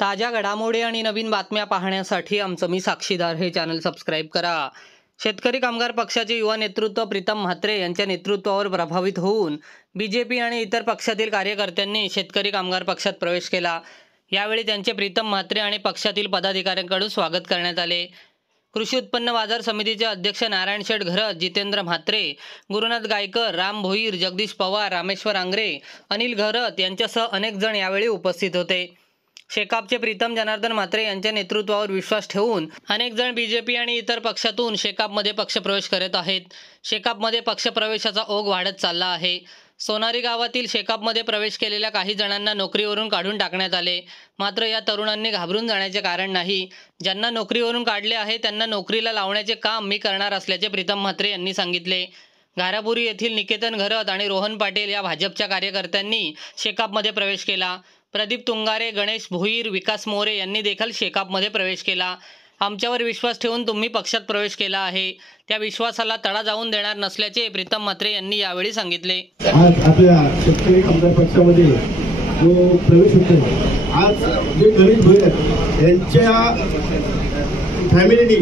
ताज्या घडामोडी आणि नवीन बातम्या पाहण्यासाठी आमचं मी साक्षीदार हे चॅनल सबस्क्राईब करा। शेतकरी कामगार पक्षाचे युवा नेतृत्व प्रीतम म्हात्रे यांच्या नेतृत्वावर प्रभावित होऊन बीजेपी आणि इतर पक्षातील कार्यकर्त्यांनी शेतकरी कामगार पक्षात प्रवेश केला। यावेळी त्यांचे प्रीतम म्हात्रे आणि पक्षातील पदाधिकाऱ्यांकडून स्वागत करण्यात आले। कृषी उत्पन्न बाजार समितीचे अध्यक्ष नारायण शेठ घरत, जितेंद्र म्हात्रे, गुरुनाथ गायकर, राम भोईर, जगदीश पवार, रामेश्वर आंग्रे, अनिल घरत यांच्यासह अनेक जण यावेळी उपस्थित होते। शेकापचे प्रीतम जनार्दन म्हात्रे यांच्या नेतृत्वावर विश्वास ठेवून अनेक जण बीजेपी आणि इतर पक्षातून शेकापमध्ये पक्षप्रवेश करत आहेत। शेकापमध्ये पक्षप्रवेशाचा ओघ वाढत चालला आहे। सोनारी गावातील शेकापमध्ये प्रवेश केलेल्या काही जणांना नोकरीवरून काढून टाकण्यात आले। मात्र या तरुणांनी घाबरून जाण्याचे कारण नाही। ज्यांना नोकरीवरून काढले आहे त्यांना नोकरीला लावण्याचे काम मी करणार असल्याचे प्रीतम म्हात्रे यांनी सांगितले। घारापुरी येथील निकेतन घरत आणि रोहन पाटील या भाजपच्या कार्यकर्त्यांनी शेकापमध्ये प्रवेश केला। प्रदीप तुंगारे, गणेश भोईर, विकास मोरे यांनी देखील शेकापमध्ये प्रवेश केला। आमच्यावर विश्वास ठेवून तुम्ही पक्षात प्रवेश केला आहे, त्या विश्वासाला तडा जाऊन देणार नसल्याचे प्रीतम म्हात्रे यांनी यावेळी सांगितले। आज आपल्या शेतकरी कामगार पक्षामध्ये जो प्रवेश होतोय, आज जे गणेश भोईर यांच्या फॅमिलीनी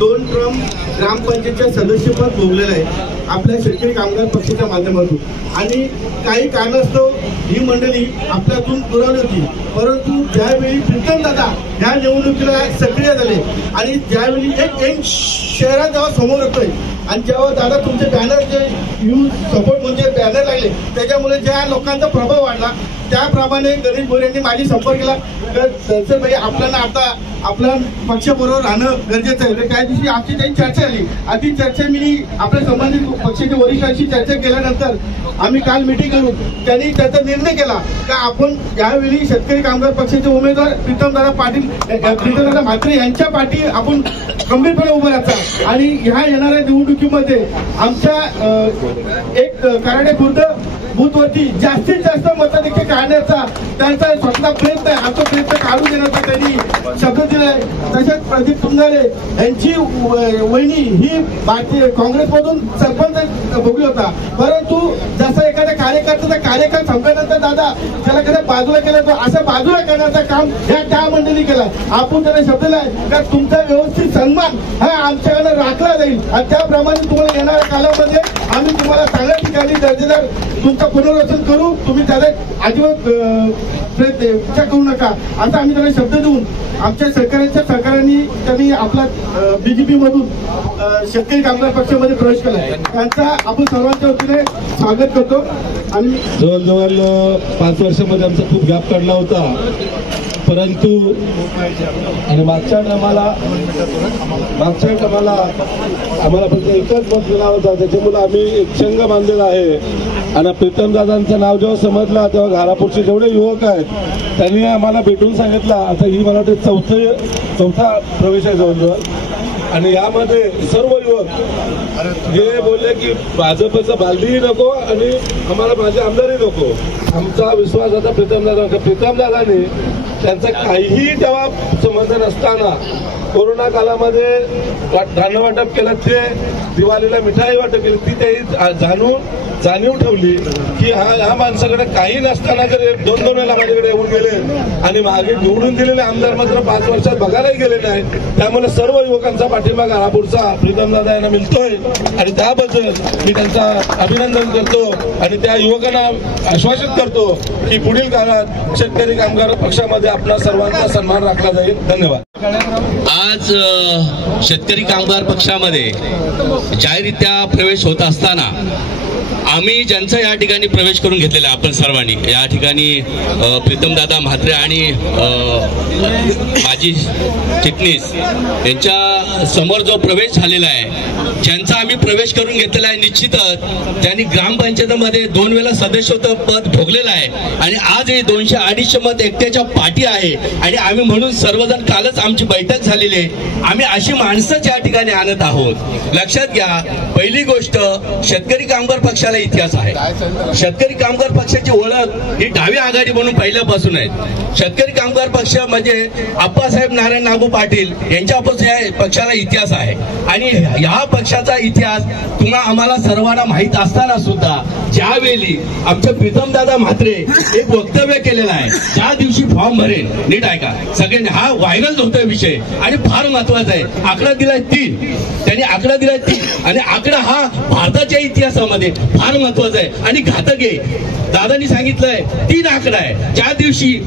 2 टर्म ग्रामपंचायतच्या सदस्यपद भोगलेलं आहे आपल्या शेतकरी कामगार पक्षाच्या माध्यमातून। आणि काही कारणास्तव ही मंडळी आपल्यातून दुरावली होती, परंतु ज्यावेळी प्रीतम दादा ह्या निवडणुकीला सक्रिय झाले आणि ज्यावेळी एक शहरात जेव्हा समोर येतोय आणि जेव्हा दादा तुमचे बॅनर जे यूज सपोर्ट म्हणजे बॅनर लागले, त्याच्यामुळे ज्या लोकांचा प्रभाव वाढला, त्याप्रमाणे गणेश भोईर यांनी माझी संपर्क केला तर भाई आपल्याला आता आपल्या पक्षाबरोबर राहणं गरजेचं आहे। तर त्या दिवशी आमची त्यांची चर्चा झाली। आधी चर्चा मी आपल्या संबंधित पक्षाच्या वरिष्ठांशी चर्चा केल्यानंतर आम्ही काल मिटिंग करून त्यांनी त्याचा निर्णय केला की आपण यावेळी शेतकरी कामगार पक्षाचे उमेदवार प्रीतमदादा पाटील, प्रीतमदादा म्हात्रे यांच्या पाठी आपण खंबीरपणे उभं राहता आणि ह्या येणाऱ्या निवडणुकीमध्ये आमच्या एक कराडे खुर्द बूथवरती जास्तीत जास्त मताधिक्य काढण्याचा त्यांचा स्वतः प्रयत्न आहे। आमचा प्रयत्न काढून देण्याचा त्यांनी शब्द दिलाय। तसेच प्रदीप तुंगारे यांची वहिनी ही भारतीय काँग्रेसमधून सरपंच भोगली होता, परंतु जसं एखाद्या कार्यकर्त्याचा कार्यकाळ संपल्यानंतर दादा त्याला कधी बाजूला केला तो असं बाजूला करण्याचं काम ह्या त्या मंडळी केलं। आपण त्यांना शब्द दिलाय का तुमचा व्यवस्थित सन्मान हा आमच्याकडे राखला जाईल आणि त्याप्रमाणे तुम्हाला येणाऱ्या कालामध्ये आम्ही तुम्हाला चांगल्या ठिकाणी दर्जेदार तुमचं पुनर्वसन करू, तुम्ही त्याला अजिबात विचार करू नका असं आम्ही त्यांना शब्द देऊन आमच्या सहकार्यांनी त्यांनी आपला बीजेपी मधून शेतकरी कामगार पक्षामध्ये प्रवेश केला। त्यांचा आपण सर्वांच्या वतीने स्वागत करतो। आणि जवळजवळ 5 वर्षामध्ये आमचा खूप गॅप काढला होता, परंतु आणि मागच्या टायमाला आम्हाला फक्त एकच मत दिला होता, त्याच्यामुळे आम्ही एक संघ बांधलेला आहे। आणि प्रीतम दादांचं नाव जेव्हा समजलं तेव्हा घारापूरचे जेवढे युवक आहेत त्यांनी आम्हाला भेटून सांगितलं आता ही मला वाटते चौथा प्रवेश आहे जवळजवळ। आणि यामध्ये सर्व युवक हे बोलले की भाजपचं बालदीही नको आणि आम्हाला माझी आमदारही नको। आमचा विश्वास होता प्रीतम दादांनी त्यांचं काहीही तेव्हा संबंध नसताना कोरोना कालामध्ये धान्य वाटप केलं, ते दिवाळीला मिठाई वाटप केली, ती त्याही जाणीव ठेवली की ह्या माणसाकडे काही नसताना जर 2-2 वेळेला माझ्याकडे येऊन गेले आणि मागे निवडून दिलेले आमदार मात्र 5 वर्षात बघायलाही गेले नाहीत। त्यामुळे सर्व युवकांचा पाठिंबा घारापूरचा प्रीतमदादा यांना मिळतोय आणि त्याबद्दल मी त्यांचा अभिनंदन करतो आणि त्या युवकांना आश्वासित करतो की पुढील काळात शेतकरी कामगार पक्षामध्ये आपला सर्वांचा सन्मान राखला जाईल। धन्यवाद। आज शेतकरी कामगार पक्षामध्ये जाहीररित्या प्रवेश होत असताना आम्ही ज्यांचा या ठिकाणी प्रवेश करून घेतलेला आपण सर्वांनी या ठिकाणी प्रीतमदादा म्हात्रे आणि माजी चिटणीस यांच्या समोर जो प्रवेश झालेला आहे, ज्यांचा आम्ही प्रवेश करून घेतलेला आहे, निश्चितच त्यांनी ग्रामपंचायतीमध्ये 2 वेळा सदस्यत्व पद भोगलेलं आहे आणि आज हे 200-250 मत एकट्याच्या पाठी आहे। आणि आम्ही म्हणून सर्वजण कालच आमची बैठक झालेली आहे, आम्ही अशी माणसंच या ठिकाणी आणत आहोत। लक्षात घ्या, पहिली गोष्ट शेतकरी कामगार पक्षाला पक्षाला इतिहास आहे. शेतकरी कामगार पक्षाची ओळख ही डावी आघाडी म्हणून पहिल्यापासून आहे. शेतकरी कामगार पक्ष म्हणजे आप्पासाहेब नारायण नागू पाटील यांच्यापासून या पक्षाला इतिहास आहे. आणि या पक्षाचा इतिहास आम्हाला सर्वांना माहीत असताना सुद्धा ज्यावेळी आमचे प्रीतमदादा म्हात्रे एक वक्तव्य केलेलं आहे, ज्या दिवशी फॉर्म भरेल, नीट ऐका सगळ्यांनी, हा व्हायरल होतोय विषय आणि फार महत्वाचा आहे. आकडा दिलाय 3, त्यांनी आकडा दिलाय 3 आणि आकडा हा भारताच्या इतिहासामध्ये फार महत्वाचा आहे आणि घातक आहे. दादांनी सांगितलंय 3 आकडा आहे. ज्या दिवशी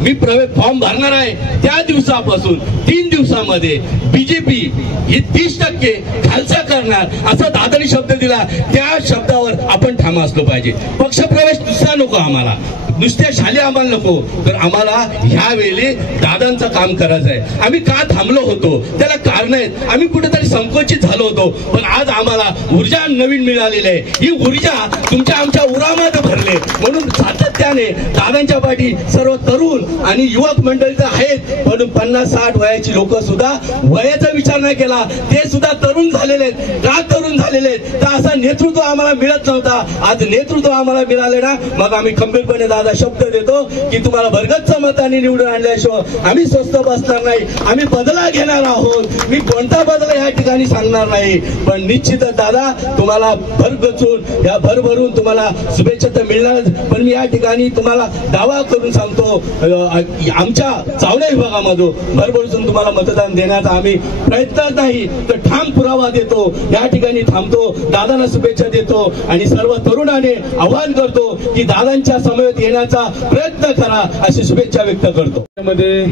मी फॉर्म भरणार आहे त्या दिवसापासून 3 दिवसामध्ये बीजेपी ही 30% खालसा करणार असा दादांनी शब्द दिला. त्या शब्दावर आपण ठाम असलो पाहिजे. पक्षप्रवेश दुसरा नको आम्हाला, नुसत्या शाले आम्हाला नको, तर आम्हाला ह्यावेळी दादांचं काम करायचं आहे. आम्ही का थांबलो होतो त्याला कारण आहेत. आम्ही कुठेतरी संकोचित झालो होतो, पण आज आम्हाला ऊर्जा नवीन मिळालेली आहे. ही ऊर्जा तुमच्या आमच्या उरामध्ये भरले म्हणून सातत्याने दादांच्या पाठी सर्व तरुण आणि युवक मंडळी तर आहेत, पण 50-60 वयाची लोक सुद्धा वयाचा विचार नाही केला, ते सुद्धा तरुण झालेले आहेत. का तरुण झालेले आहेत तर असा नेतृत्व आम्हाला मिळत नव्हता. आज नेतृत्व आम्हाला मिळाले ना, मग आम्ही खंबीरपणे दादा शब्द देतो की तुम्हाला भरगच्च मतांनी निवडून आणल्याशिवाय आम्ही स्वस्त बसणार नाही. आम्ही बदला घेणार आहोत. मी कोणता बदला या ठिकाणी सांगणार नाही, पण निश्चितच दादा तुम्हाला भरगचून या भरभरून तुम्हाला शुभेच्छा तर मिळणारच. पण मी या ठिकाणी तुम्हाला दावा करून सांगतो, आमच्या चावले विभागामधून भरभरून तुम्हाला मतदान देण्याचा आम्ही प्रयत्न नाही तर ठाम पुरावा देतो. या ठिकाणी थांबतो, दादांना शुभेच्छा देतो आणि सर्व तरुणाने आवाहन करतो की दादांच्या समवेत येण्याचा प्रयत्न करा अशी शुभेच्छा व्यक्त करतो. मध्ये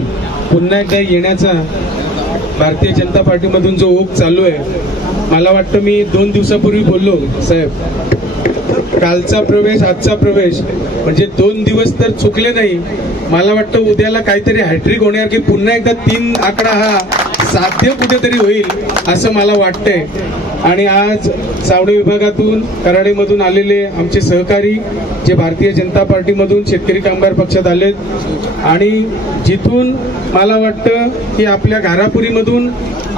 पुन्हा एकदा येण्याचा भारतीय जनता पार्टीमधून जो ओघ चालू आहे, मला वाटतं मी 2 दिवसापूर्वी बोललो साहेब, कालचा प्रवेश आजचा प्रवेश म्हणजे 2 दिवस तर चुकले नाही. मला वाटतं उद्याला काहीतरी हॅट्रिक होणार की पुन्हा एकदा 3 आकडा हा साध्य कुठेतरी होईल असं मला वाटतंय. आणि आज चावडे विभागातून कराडेमधून आलेले आमचे सहकारी जे भारतीय जनता पार्टीमधून शेतकरी कामगार पक्षात आलेत आणि जिथून मला वाटतं की आपल्या घारापुरीमधून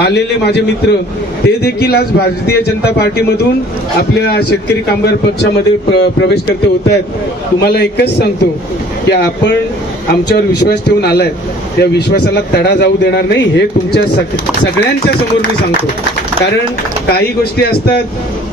आलेले माझे मित्र ते देखील आज भारतीय जनता पार्टीमधून आपल्या शेतकरी कामगार पक्षामध्ये प्रवेश करते होत आहेत. तुम्हाला एकच सांगतो की आपण आमच्यावर विश्वास ठेवून आलाय, त्या विश्वासाला तडा जाऊ देणार नाही हे तुमच्या सगळ्यांच्या समोर मी सांगतो. कारण काही गोष्टी असतात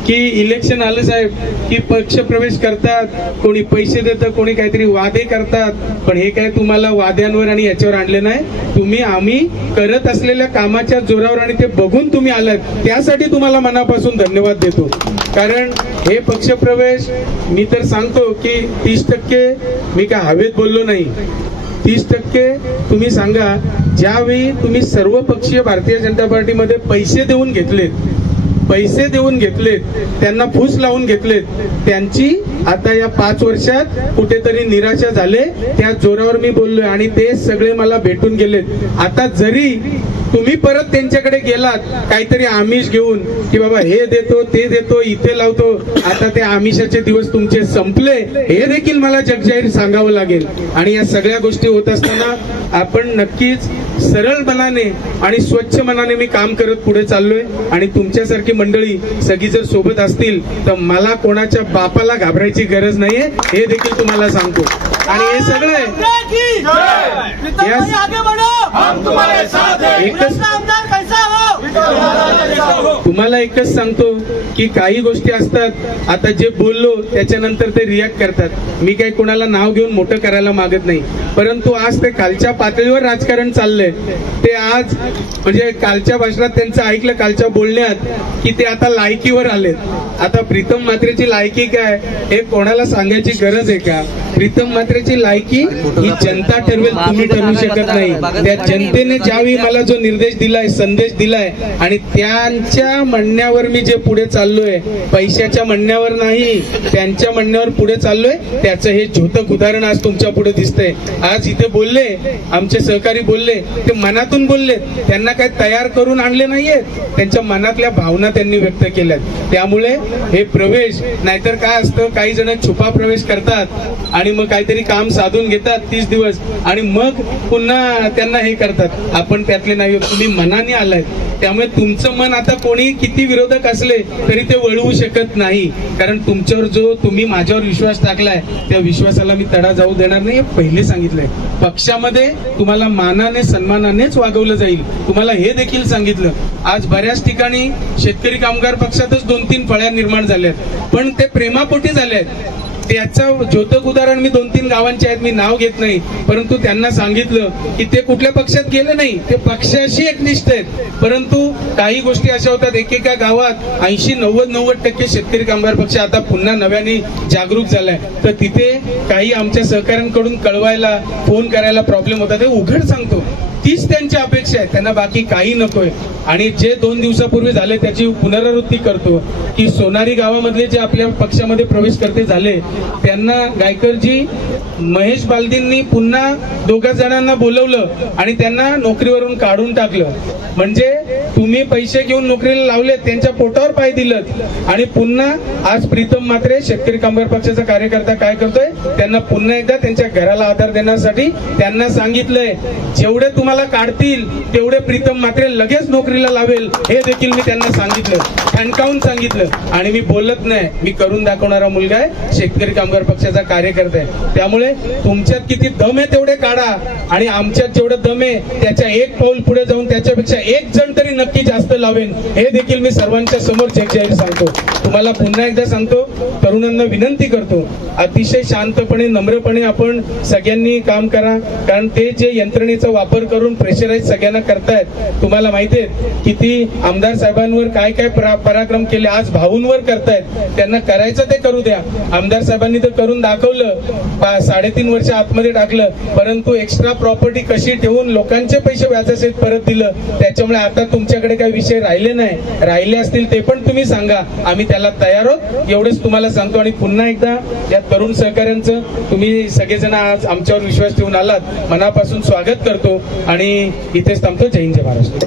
की इलेक्शन आलं साहेब की पक्ष प्रवेश करतात, कोणी पैसे देतं, कोणी काहीतरी वादे करतात, पण हे काय तुम्हाला वाद्यांवर आणि याच्यावर आणले नाही. तुम्ही आम्ही करत असलेल्या कामाच्या जोरावर आणि ते बघून तुम्ही आलात, त्यासाठी तुम्हाला मनापासून धन्यवाद देतो. कारण हे पक्षप्रवेश मी तर सांगतो की 30% मी काय हवेत बोललो नाही, 30% तुम्ही सांगा. ज्यावेळी तुम्ही सर्व पक्षीय भारतीय जनता पार्टीमध्ये पैसे देऊन घेतलेत, त्यांना फूस लावून घेतलेत, त्यांची आता या 5 वर्षात कुठेतरी निराशा झाले, त्या जोरावर मी बोललोय आणि ते सगळे मला भेटून गेलेत. आता जरी तुम्ही परत त्यांच्याकडे गेलात काहीतरी आमिष घेऊन की बाबा हे देतो ते देतो इथे लावतो, आता ते आमिषाचे दिवस तुमचे संपले हे देखील मला जगजाहीर सांगावं लागेल. आणि या सगळ्या गोष्टी होत असताना आपण नक्कीच सरळ मनाने आणि स्वच्छ मनाने मी काम करत पुढे चाललोय. आणि तुमच्यासारखी मंडळी सगळी जर सोबत असतील तर मला कोणाच्या बापाला घाबरायची गरज नाहीये हे देखील तुम्हाला सांगतो. आणि हे सगळं तुम्हाला एकच सांगतो की काही गोष्टी असतात, आता जे बोललो त्याच्यानंतर ते रिॲक्ट करतात. मी काही कोणाला नाव घेऊन मोठं करायला मागत नाही, परंतु आज ते खालच्या पातळीवर राजकारण चाललंय. ते आज म्हणजे कालच्या भाषणात त्यांचं ऐकलं, कालच्या बोलण्यात की ते आता लायकीवर आलेत. आता प्रीतम म्हात्रेची लायकी काय हे कोणाला सांगायची गरज आहे का? प्रीतम म्हात्रेची लायकी ही जनता ठरवेल, तुम्ही ठरवू शकत नाही. त्या जनतेने ज्यावेळी मला जो निर्देश दिलाय, संदेश दिलाय आणि त्यांच्या म्हणण्यावर मी जे पुढे चाललोय, पैशाच्या म्हणण्यावर नाही, त्यांच्या म्हणण्यावर पुढे चाललोय, त्याचं हे झोतक उदाहरण आज तुमच्या पुढे दिसतंय. आज इथे बोलले आमचे सहकारी बोलले, ते मनातून बोलले, त्यांना काही तयार करून आणले नाहीयेत, त्यांच्या मनातल्या भावना त्यांनी व्यक्त केल्यात. त्यामुळे हे प्रवेश नाहीतर काय असतं, काही जण छुपा प्रवेश करतात आणि मग काहीतरी काम साधून घेतात 30 दिवस आणि मग पुन्हा त्यांना हे करतात. आपण त्यातले नाही, तुम्ही मनाने आलाय त्या त्यामुळे तुमचं मन आता कोणी किती विरोधक असले तरी ते वळवू शकत नाही, कारण तुमच्यावर जो तुम्ही माझ्यावर विश्वास टाकलाय त्या विश्वासाला मी तडा जाऊ देणार नाही, हे पहिले सांगितलंय. पक्षामध्ये तुम्हाला मानाने सन्मानानेच वागवलं जाईल, तुम्हाला हे देखील सांगितलं. आज बऱ्याच ठिकाणी शेतकरी कामगार पक्षातच 2-3 फळ्या निर्माण झाल्यात, पण ते प्रेमापोटी झाल्यात. त्याचं ज्योतक उदाहरण मी 2-3 गावांचे आहेत, मी नाव घेत नाही, परंतु त्यांना सांगितलं की ते कुठल्या पक्षात गेले नाही, ते पक्षाशी एकनिष्ठ आहेत. परंतु काही गोष्टी अशा होतात, एकेका गावात 80-90% शेतकरी कामगार पक्ष आता पुन्हा नव्याने जागरूक झालाय, तर तिथे काही आमच्या सहकाऱ्यांकडून कळवायला फोन करायला प्रॉब्लेम होता, ते उघड सांगतो. तीच त्यांची अपेक्षा आहे, त्यांना बाकी काही नकोय. आणि जे 2 दिवसापूर्वी झाले त्याची पुनरावृत्ती करतो की सोनारी गावामधले जे आपल्या पक्षामध्ये प्रवेश करते झाले त्यांना गायकरजी महेश बालदींनी पुन्हा 2 जणांना बोलवलं आणि त्यांना नोकरीवरून काढून टाकलं. म्हणजे तुम्ही पैसे घेऊन नोकरीला लावले, त्यांच्या पोटावर पाय दिलत आणि पुन्हा आज प्रीतम म्हात्रे शेतकरी कामगार पक्षाचा कार्यकर्ता काय करतोय, त्यांना पुन्हा एकदा त्यांच्या घराला आधार देण्यासाठी त्यांना सांगितलंय जेवढे तुम्हाला काढतील तेवढे प्रीतम म्हात्रे लगेच नोकरीला लावेल, हे देखील मी त्यांना सांगितलं, ठणकावून सांगितलं. आणि मी बोलत नाही, मी करून दाखवणारा मुलगा आहे, शेतकरी कामगार पक्षाचा कार्यकर्ता आहे. त्यामुळे तुमच्यात किती दम आहे तेवढे काढा आणि आमच्यात जेवढं दम आहे त्याच्या 1 पाऊल पुढे जाऊन त्याच्यापेक्षा 1 जण तरी नक्की जास्त लावेन, हे देखील मी सर्वांच्या समोर जाहीर सांगतो. तुम्हाला पुन्हा एकदा सांगतो, तरुणांना विनंती करतो, अतिशय शांतपणे नम्रपणे आपण सगळ्यांनी काम करा, कारण ते जे यंत्रणेचा वापर करून प्रेशराईज सगळ्यांना करतायत. तुम्हाला माहिती आहे किती आमदार साहेबांवर काय काय पराक्रम केले, आज भाऊंवर करतायत, त्यांना करायचं ते करू द्या. आमदार साहेबांनी तर करून दाखवलं, 3.5 वर्ष आतमध्ये टाकलं, परंतु एक्स्ट्रा प्रॉपर्टी कशी ठेवून लोकांचे पैसे व्याजासहित परत दिलं. त्याच्यामुळे आता तुमच्याकडे काही विषय राहिले नाही, राहिले असतील ते पण तुम्ही सांगा, आम्ही त्याला तयार आहोत, एवढेच तुम्हाला सांगतो. आणि पुन्हा एकदा या तरुण सहकाऱ्यांचं तुम्ही सगळेजण आज आमच्यावर विश्वास ठेवून आलात, मनापासून स्वागत करतो आणि इथेच थांबतो. जय हिंद, जय महाराष्ट्र.